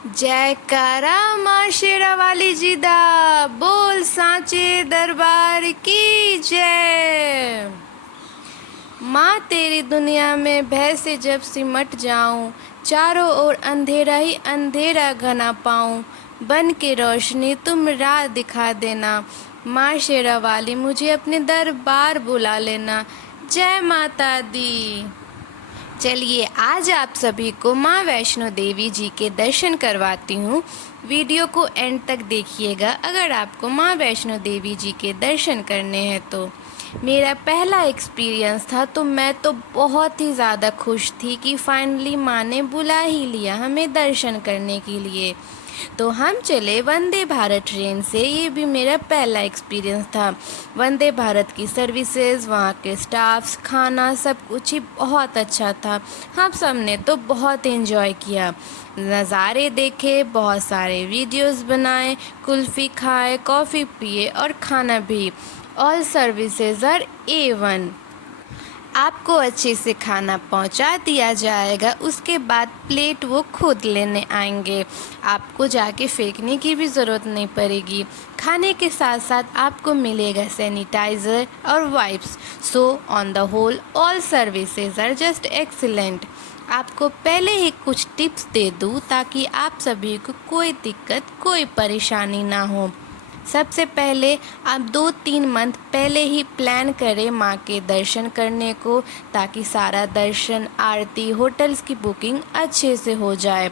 जयकारा माँ शेरा वाली जी दा, बोल सांचे दरबार की जय। माँ तेरी दुनिया में भय से जब सिमट जाऊं, चारों ओर अंधेरा ही अंधेरा घना पाऊं, बन के रोशनी तुम राह दिखा देना। माँ शेरा वाली मुझे अपने दरबार बुला लेना। जय माता दी। चलिए आज आप सभी को माँ वैष्णो देवी जी के दर्शन करवाती हूँ। वीडियो को एंड तक देखिएगा अगर आपको माँ वैष्णो देवी जी के दर्शन करने हैं तो। मेरा पहला एक्सपीरियंस था तो मैं तो बहुत ही ज़्यादा खुश थी कि फाइनली माँ ने बुला ही लिया हमें दर्शन करने के लिए। तो हम चले वंदे भारत ट्रेन से। ये भी मेरा पहला एक्सपीरियंस था। वंदे भारत की सर्विसेज, वहाँ के स्टाफ्स, खाना सब कुछ ही बहुत अच्छा था। हम सब ने तो बहुत एंजॉय किया, नज़ारे देखे, बहुत सारे वीडियोस बनाए, कुल्फ़ी खाए, कॉफ़ी पिए और खाना भी। All services are A1। आपको अच्छे से खाना पहुंचा दिया जाएगा, उसके बाद प्लेट वो खुद लेने आएंगे। आपको जाके फेंकने की भी ज़रूरत नहीं पड़ेगी। खाने के साथ साथ आपको मिलेगा सैनिटाइज़र और wipes. So on the whole all services are just excellent. आपको पहले ही कुछ टिप्स दे दूँ ताकि आप सभी को कोई दिक्कत, कोई परेशानी ना हो। सबसे पहले आप 2-3 मंथ पहले ही प्लान करें माँ के दर्शन करने को, ताकि सारा दर्शन, आरती, होटल्स की बुकिंग अच्छे से हो जाए।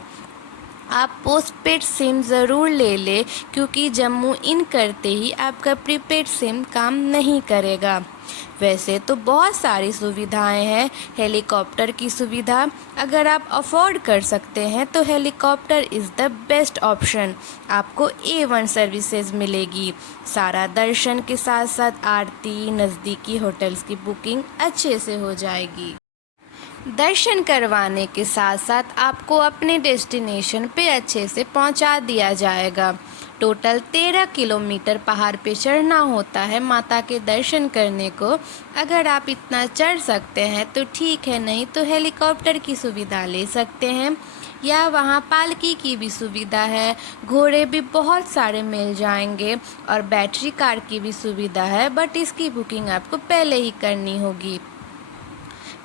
आप पोस्टपेड सिम ज़रूर ले लें क्योंकि जम्मू इन करते ही आपका प्रीपेड सिम काम नहीं करेगा। वैसे तो बहुत सारी सुविधाएं हैं। हेलीकॉप्टर की सुविधा अगर आप अफोर्ड कर सकते हैं तो helicopter is the best option. आपको A1 सर्विसेज मिलेगी। सारा दर्शन के साथ साथ आरती, नज़दीकी होटल्स की बुकिंग अच्छे से हो जाएगी। दर्शन करवाने के साथ साथ आपको अपने डेस्टिनेशन पे अच्छे से पहुंचा दिया जाएगा। टोटल 13 किलोमीटर पहाड़ पे चढ़ना होता है माता के दर्शन करने को। अगर आप इतना चढ़ सकते हैं तो ठीक है, नहीं तो हेलीकॉप्टर की सुविधा ले सकते हैं, या वहाँ पालकी की भी सुविधा है। घोड़े भी बहुत सारे मिल जाएंगे और बैटरी कार की भी सुविधा है, बट इसकी बुकिंग आपको पहले ही करनी होगी।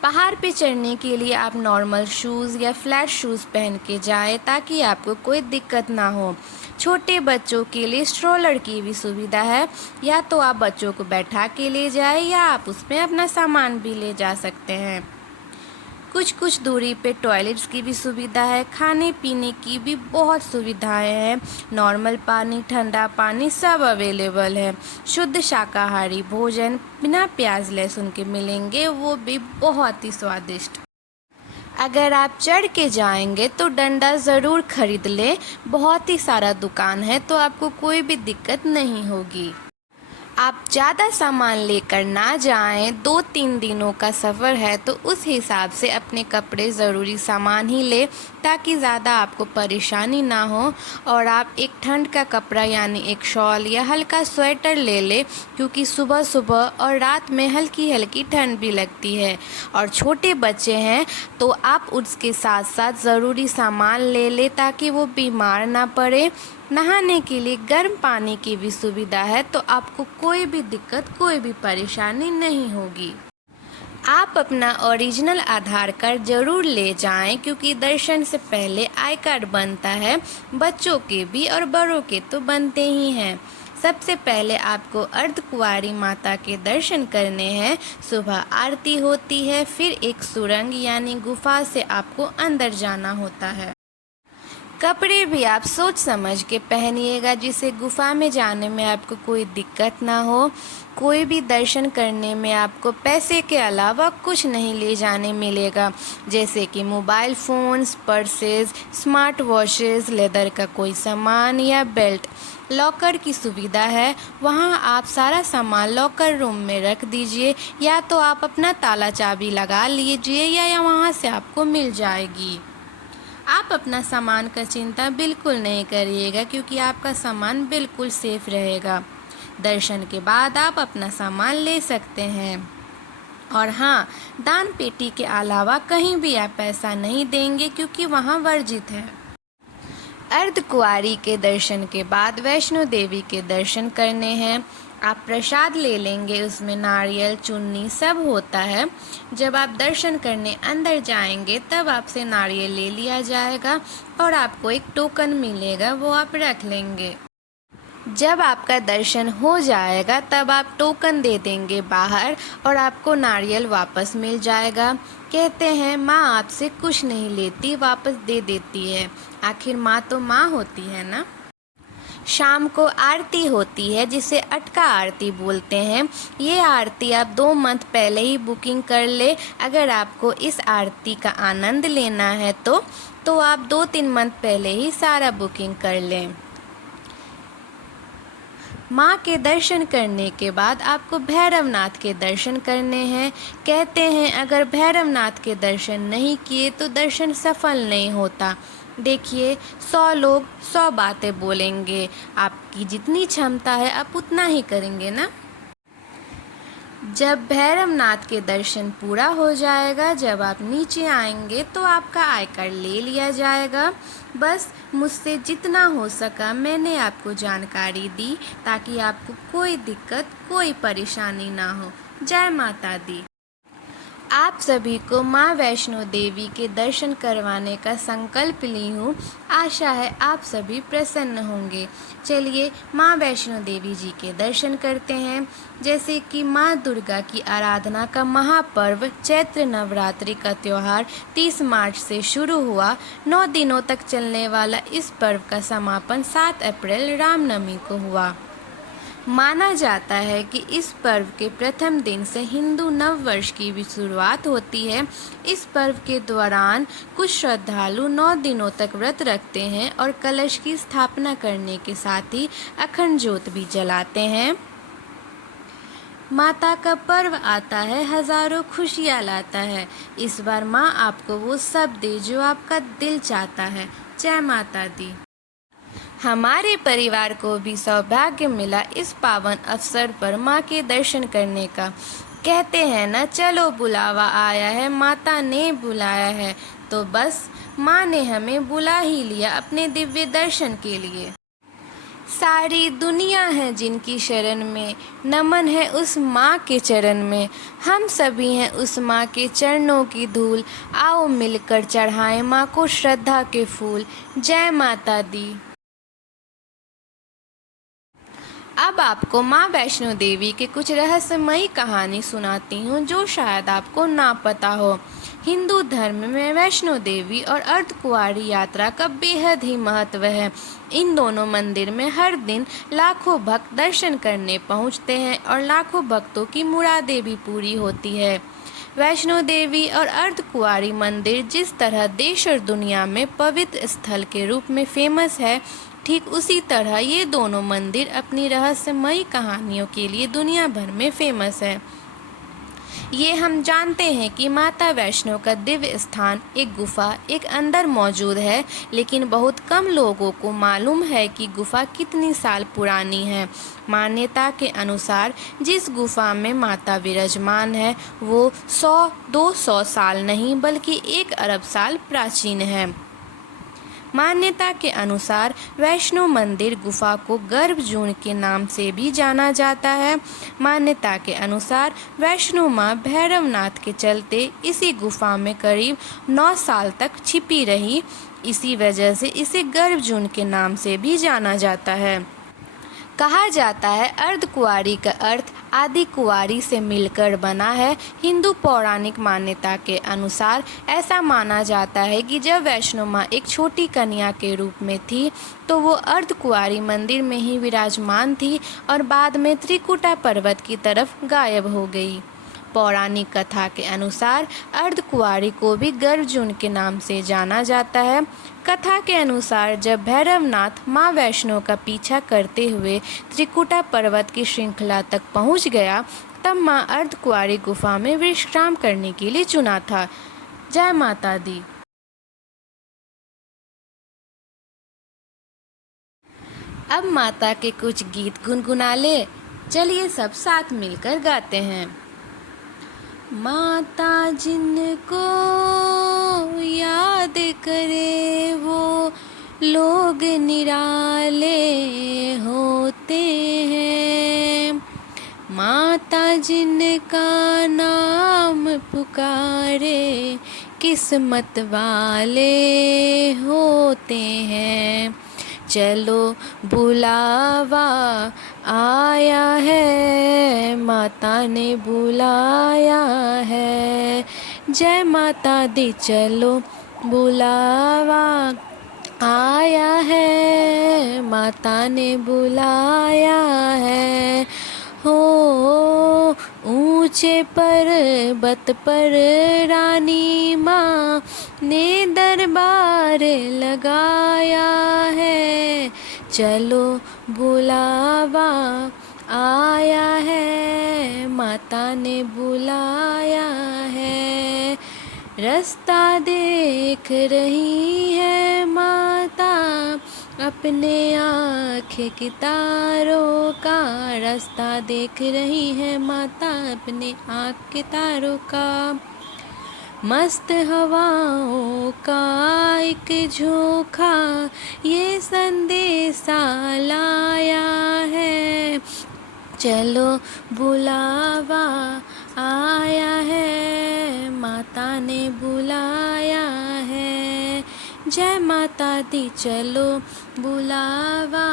पहाड़ पे चढ़ने के लिए आप नॉर्मल शूज़ या फ्लैट शूज़ पहन के जाएं ताकि आपको कोई दिक्कत ना हो। छोटे बच्चों के लिए स्ट्रोलर की भी सुविधा है, या तो आप बच्चों को बैठा के ले जाएं या आप उसमें अपना सामान भी ले जा सकते हैं। कुछ दूरी पे टॉयलेट्स की भी सुविधा है। खाने पीने की भी बहुत सुविधाएं हैं। नॉर्मल पानी, ठंडा पानी सब अवेलेबल है। शुद्ध शाकाहारी भोजन बिना प्याज लहसुन के मिलेंगे, वो भी बहुत ही स्वादिष्ट। अगर आप चढ़ के जाएंगे तो डंडा ज़रूर खरीद लें। बहुत ही सारा दुकान है तो आपको कोई भी दिक्कत नहीं होगी। आप ज़्यादा सामान लेकर ना जाएं। 2-3 दिनों का सफ़र है तो उस हिसाब से अपने कपड़े, ज़रूरी सामान ही लें ताकि ज़्यादा आपको परेशानी ना हो। और आप एक ठंड का कपड़ा यानी एक शॉल या हल्का स्वेटर ले लें क्योंकि सुबह सुबह और रात में हल्की हल्की ठंड भी लगती है। और छोटे बच्चे हैं तो आप उसके साथ साथ ज़रूरी सामान ले लें ताकि वो बीमार ना पड़े। नहाने के लिए गर्म पानी की भी सुविधा है तो आपको कोई भी दिक्कत, कोई भी परेशानी नहीं होगी। आप अपना ओरिजिनल आधार कार्ड ज़रूर ले जाएं क्योंकि दर्शन से पहले आई कार्ड बनता है। बच्चों के भी और बड़ों के तो बनते ही हैं। सबसे पहले आपको अर्धकुंवारी माता के दर्शन करने हैं। सुबह आरती होती है, फिर एक सुरंग यानी गुफा से आपको अंदर जाना होता है। कपड़े भी आप सोच समझ के पहनिएगा जिससे गुफा में जाने में आपको कोई दिक्कत ना हो। कोई भी दर्शन करने में आपको पैसे के अलावा कुछ नहीं ले जाने मिलेगा, जैसे कि mobile phones, purses, smart watches, leather का कोई सामान या बेल्ट। लॉकर की सुविधा है, वहाँ आप सारा सामान लॉकर रूम में रख दीजिए, या तो आप अपना ताला चाबी लगा लीजिए या वहाँ से आपको मिल जाएगी। आप अपना सामान का चिंता बिल्कुल नहीं करिएगा क्योंकि आपका सामान बिल्कुल सेफ रहेगा। दर्शन के बाद आप अपना सामान ले सकते हैं। और हाँ, दान पेटी के अलावा कहीं भी आप पैसा नहीं देंगे क्योंकि वहाँ वर्जित है। अर्धकुंवारी के दर्शन के बाद वैष्णो देवी के दर्शन करने हैं। आप प्रसाद ले लेंगे, उसमें नारियल चुन्नी सब होता है। जब आप दर्शन करने अंदर जाएंगे तब आपसे नारियल ले लिया जाएगा और आपको एक टोकन मिलेगा, वो आप रख लेंगे। जब आपका दर्शन हो जाएगा तब आप टोकन दे देंगे बाहर और आपको नारियल वापस मिल जाएगा। कहते हैं माँ आपसे कुछ नहीं लेती, वापस दे देती है। आखिर माँ तो माँ होती है ना। शाम को आरती होती है जिसे अटका आरती बोलते हैं। ये आरती आप 2 मंथ पहले ही बुकिंग कर ले। अगर आपको इस आरती का आनंद लेना है तो आप 2-3 मंथ पहले ही सारा बुकिंग कर लें। माँ के दर्शन करने के बाद आपको भैरवनाथ के दर्शन करने हैं। कहते हैं अगर भैरवनाथ के दर्शन नहीं किए तो दर्शन सफल नहीं होता। देखिए 100 लोग 100 बातें बोलेंगे, आपकी जितनी क्षमता है आप उतना ही करेंगे ना। जब भैरवनाथ के दर्शन पूरा हो जाएगा, जब आप नीचे आएंगे तो आपका आई कार्ड ले लिया जाएगा। बस मुझसे जितना हो सका मैंने आपको जानकारी दी ताकि आपको कोई दिक्कत कोई परेशानी ना हो। जय माता दी। आप सभी को माँ वैष्णो देवी के दर्शन करवाने का संकल्प ली हूँ। आशा है आप सभी प्रसन्न होंगे। चलिए माँ वैष्णो देवी जी के दर्शन करते हैं। जैसे कि माँ दुर्गा की आराधना का महापर्व चैत्र नवरात्रि का त्यौहार 30 मार्च से शुरू हुआ। 9 दिनों तक चलने वाला इस पर्व का समापन 7 अप्रैल रामनवमी को हुआ। माना जाता है कि इस पर्व के प्रथम दिन से हिंदू नव वर्ष की भी शुरुआत होती है। इस पर्व के दौरान कुछ श्रद्धालु 9 दिनों तक व्रत रखते हैं और कलश की स्थापना करने के साथ ही अखंड ज्योत भी जलाते हैं। माता का पर्व आता है, हजारों खुशियाँ लाता है। इस बार माँ आपको वो सब दे जो आपका दिल चाहता है। जय माता दी। हमारे परिवार को भी सौभाग्य मिला इस पावन अवसर पर माँ के दर्शन करने का। कहते हैं ना, चलो बुलावा आया है, माता ने बुलाया है, तो बस माँ ने हमें बुला ही लिया अपने दिव्य दर्शन के लिए। सारी दुनिया है जिनकी शरण में, नमन है उस माँ के चरण में। हम सभी हैं उस माँ के चरणों की धूल, आओ मिलकर चढ़ाएं माँ को श्रद्धा के फूल। जय माता दी। अब आपको माँ वैष्णो देवी के कुछ रहस्यमयी कहानी सुनाती हूँ जो शायद आपको ना पता हो। हिंदू धर्म में वैष्णो देवी और अर्धकुंवारी यात्रा का बेहद ही महत्व है। इन दोनों मंदिर में हर दिन लाखों भक्त दर्शन करने पहुँचते हैं और लाखों भक्तों की मुरादें भी पूरी होती है। वैष्णो देवी और अर्धकुंवारी मंदिर जिस तरह देश और दुनिया में पवित्र स्थल के रूप में फेमस है, ठीक उसी तरह ये दोनों मंदिर अपनी रहस्यमयी कहानियों के लिए दुनिया भर में फेमस है। ये हम जानते हैं कि माता वैष्णो का दिव्य स्थान एक गुफा एक अंदर मौजूद है, लेकिन बहुत कम लोगों को मालूम है कि गुफा कितनी साल पुरानी है। मान्यता के अनुसार जिस गुफा में माता विराजमान है वो 100-200 साल नहीं बल्कि 1 अरब साल प्राचीन है। मान्यता के अनुसार वैष्णो मंदिर गुफा को गर्भजून के नाम से भी जाना जाता है। मान्यता के अनुसार वैष्णो माँ भैरवनाथ के चलते इसी गुफा में करीब 9 साल तक छिपी रही। इसी वजह से इसे गर्भजून के नाम से भी जाना जाता है। कहा जाता है अर्धकुंवारी का अर्थ आदि कुंवारी से मिलकर बना है। हिंदू पौराणिक मान्यता के अनुसार ऐसा माना जाता है कि जब वैष्णो माँ एक छोटी कन्या के रूप में थी तो वो अर्धकुंवारी मंदिर में ही विराजमान थी और बाद में त्रिकुटा पर्वत की तरफ गायब हो गई। पौराणिक कथा के अनुसार अर्धकुंवारी को भी गर्भजून के नाम से जाना जाता है। कथा के अनुसार जब भैरवनाथ माँ वैष्णो का पीछा करते हुए त्रिकुटा पर्वत की श्रृंखला तक पहुँच गया, तब माँ अर्धकुंवारी गुफा में विश्राम करने के लिए चुना था। जय माता दी। अब माता के कुछ गीत गुनगुना ले, चलिए सब साथ मिलकर गाते हैं। माता जिनको याद करे वो लोग निराले होते हैं। माता जिनका नाम पुकारे किस्मत वाले होते हैं। चलो बुलावा आया है, माता ने बुलाया है। जय माता दी, चलो बुलावा आया है, माता ने बुलाया है। हो ऊंचे पर्वत पर रानी माँ ने दरबार लगाया है। चलो बुलावा आया है, माता ने बुलाया है। रास्ता देख रही है माता अपने आँखें की तारों का। रास्ता देख रही है माता अपने आँख के तारों का। मस्त हवाओं का एक झोंका ये संदेशा लाया है। चलो बुलावा आया है, माता ने बुलाया है। जय माता दी, चलो बुलावा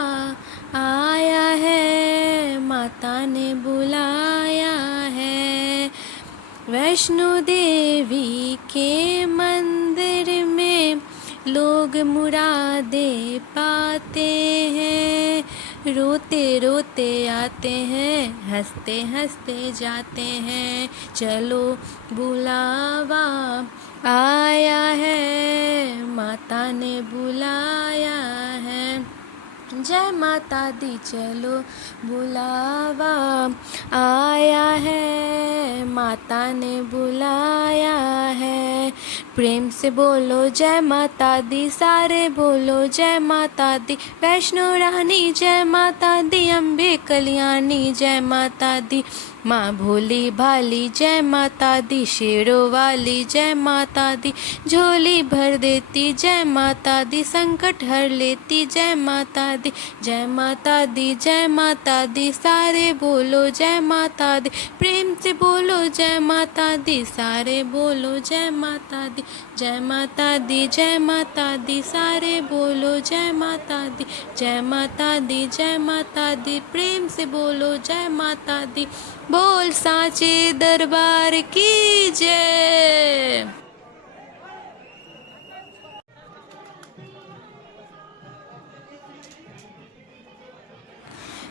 आया है, माता ने बुलाया है। वैष्णो देवी के मंदिर में लोग मुरादे पाते हैं। रोते रोते आते हैं, हंसते हंसते जाते हैं। चलो बुलावा आया है, माता ने बुलाया है। जय माता दी, चलो बुलावा आया है, माता ने बुलाया है। प्रेम से बोलो जय माता दी, सारे बोलो जय माता दी। वैष्णो रानी जय माता दी, अम्बे कल्याणी जय माता दी। माँ भोली भाली जय माता दी, शेरों वाली जय माता दी। झोली भर देती जय माता दी, संकट हर लेती जय माता दी। जय माता दी, जय माता दी, सारे बोलो जय माता दी। प्रेम से बोलो जय माता दी, सारे बोलो जय माता दी। जय माता दी, जय माता दी, सारे बोलो जय माता दी। जय माता दी, जय माता दी, प्रेम से बोलो जय माता दी। बोल सांचे दरबार की जय।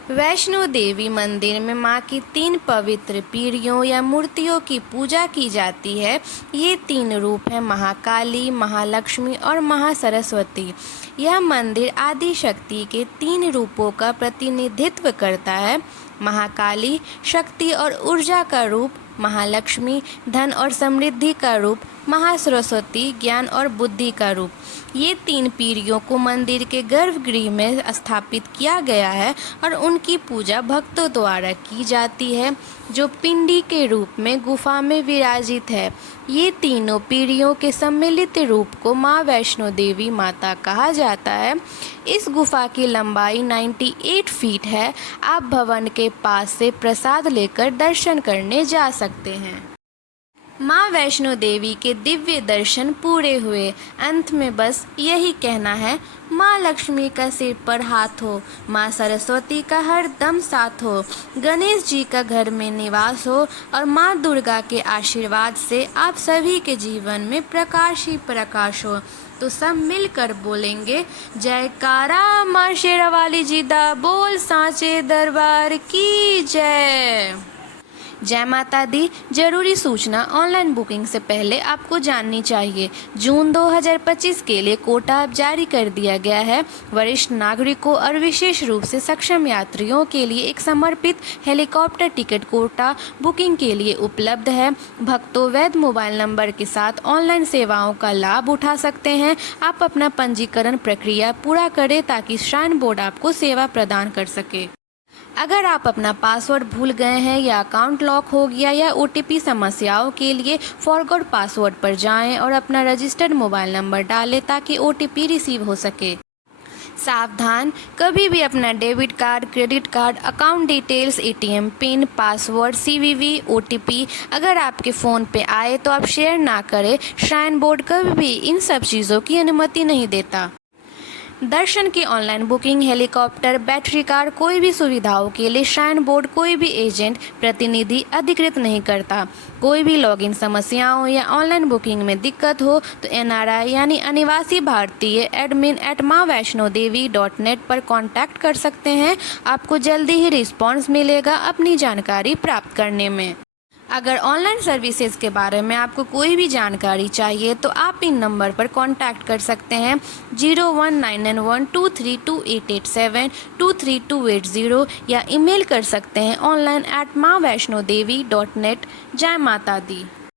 वैष्णो देवी मंदिर में माँ की 3 पवित्र पीढ़ियों या मूर्तियों की पूजा की जाती है। ये 3 रूप हैं, महाकाली, महालक्ष्मी और महासरस्वती। यह मंदिर आदि शक्ति के 3 रूपों का प्रतिनिधित्व करता है। महाकाली शक्ति और ऊर्जा का रूप, महालक्ष्मी धन और समृद्धि का रूप, महासरस्वती ज्ञान और बुद्धि का रूप। ये 3 पीढ़ियों को मंदिर के गर्भगृह में स्थापित किया गया है और उनकी पूजा भक्तों द्वारा की जाती है, जो पिंडी के रूप में गुफा में विराजित है। ये तीनों पीढ़ियों के सम्मिलित रूप को माँ वैष्णो देवी माता कहा जाता है। इस गुफा की लंबाई 98 फीट है। आप भवन के पास से प्रसाद लेकर दर्शन करने जा सकते हैं। माँ वैष्णो देवी के दिव्य दर्शन पूरे हुए। अंत में बस यही कहना है, माँ लक्ष्मी का सिर पर हाथ हो, माँ सरस्वती का हर दम साथ हो, गणेश जी का घर में निवास हो और माँ दुर्गा के आशीर्वाद से आप सभी के जीवन में प्रकाश ही प्रकाश हो। तो सब मिलकर बोलेंगे जयकारा माँ शेरावाली जी दा, बोल सांचे दरबार की जय। जय माता दी। जरूरी सूचना, ऑनलाइन बुकिंग से पहले आपको जाननी चाहिए। जून 2025 के लिए कोटा अब जारी कर दिया गया है। वरिष्ठ नागरिकों और विशेष रूप से सक्षम यात्रियों के लिए एक समर्पित हेलीकॉप्टर टिकट कोटा बुकिंग के लिए उपलब्ध है। भक्तों वैध मोबाइल नंबर के साथ ऑनलाइन सेवाओं का लाभ उठा सकते हैं। आप अपना पंजीकरण प्रक्रिया पूरा करें ताकि श्राइन बोर्ड आपको सेवा प्रदान कर सके। अगर आप अपना पासवर्ड भूल गए हैं या अकाउंट लॉक हो गया या OTP समस्याओं के लिए फॉरगॉट पासवर्ड पर जाएं और अपना रजिस्टर्ड मोबाइल नंबर डालें ताकि OTP रिसीव हो सके। सावधान, कभी भी अपना debit card, credit card, account details, ATM pin, password, CVV, OTP अगर आपके फ़ोन पे आए तो आप शेयर ना करें। श्राइन बोर्ड कभी भी इन सब चीज़ों की अनुमति नहीं देता। दर्शन की online booking, helicopter, battery car, कोई भी सुविधाओं के लिए श्राइन बोर्ड कोई भी एजेंट, प्रतिनिधि अधिकृत नहीं करता। कोई भी लॉगिन समस्याओं या ऑनलाइन बुकिंग में दिक्कत हो तो एनआरआई यानी अनिवासी भारतीय admin@maavaishnodevi.net पर कांटेक्ट कर सकते हैं। आपको जल्दी ही रिस्पॉन्स मिलेगा अपनी जानकारी प्राप्त करने में। अगर ऑनलाइन सर्विसेज के बारे में आपको कोई भी जानकारी चाहिए तो आप इन नंबर पर कांटेक्ट कर सकते हैं 0191232887, 23280 या ईमेल कर सकते हैं online@maavaishnodevi.net। जय माता दी।